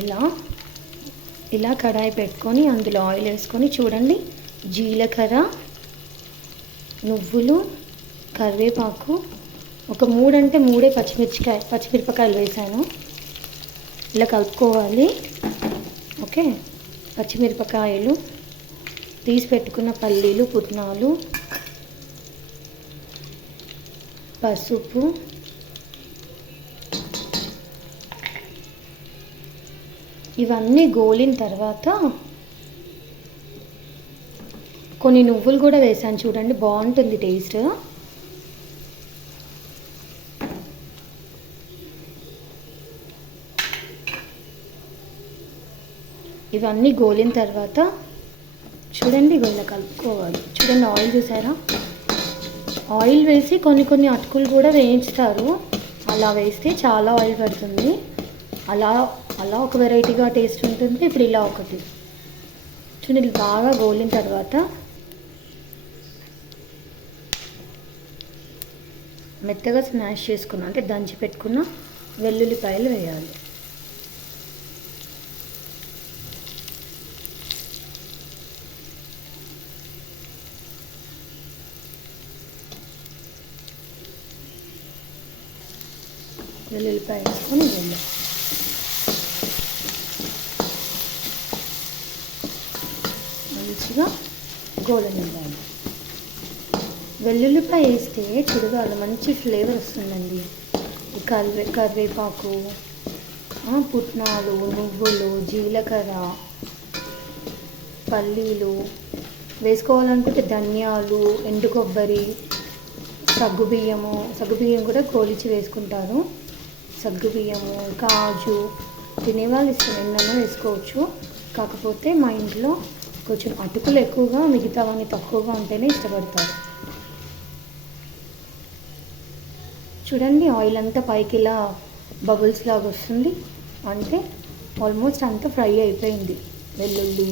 ఇలా ఇలా కడాయి పెట్టుకొని అందులో ఆయిల్ వేసుకొని చూడండి, జీలకర్ర, నువ్వులు, కరివేపాకు, ఒక 3 అంటే 3 పచ్చిమిరపకాయలు వేసాను. ఇలా కలుపుకోవాలి. ఓకే, పచ్చిమిరపకాయలు, తీసి పెట్టుకున్న పల్లీలు, పుట్నాలు, పసుపు, ఇవన్నీ గోలిన తర్వాత కొన్ని నువ్వులు కూడా వేసాను. చూడండి, బాగుంటుంది టేస్ట్. ఇవన్నీ గోలిన తర్వాత చూడండి, ఇలా కలుపుకోవాలి. చూడండి, ఆయిల్ చూసారా? ఆయిల్ వేసి కొన్ని అటుకులు కూడా వేయించుతారు. అలా వేస్తే చాలా ఆయిల్ పడుతుంది. అలా ఒక వెరైటీగా టేస్ట్ ఉంటుంది. ఇప్పుడు ఇలా ఒకటి చూడండి, బాగా గోలిన తర్వాత మెత్తగా స్మాష్ చేసుకున్న, అంటే దంచి పెట్టుకున్న వెల్లుల్లిపాయలు వేయాలి. వెల్లుల్లిపాయ వేసుకొని మంచిగా గోలనివ్వాలి. వెల్లుల్లిపాయ వేస్తే చుడగాలి మంచి ఫ్లేవర్ వస్తుందండి. కరివేపాకు, పుట్నాలు, నువ్వులు, జీలకర్ర, పల్లీలు వేసుకోవాలనుకుంటే ధనియాలు, ఎండు కొబ్బరి, సగ్గుబియ్యం కూడా కోలిచి వేసుకుంటారు. సగ్గుబియ్యము, కాజు తినేవాళ్ళు ఇష్టం ఎన్నైనా వేసుకోవచ్చు. కాకపోతే మా ఇంట్లో కొంచెం అటుకులు ఎక్కువగా, మిగతావన్నీ తక్కువగా ఉంటేనే ఇష్టపడతారు. చూడండి, ఆయిల్ అంతా పైకి ఇలా బబుల్స్ లాగా వస్తుంది. అంటే ఆల్మోస్ట్ అంతా ఫ్రై అయిపోయింది. వెల్లుల్లి,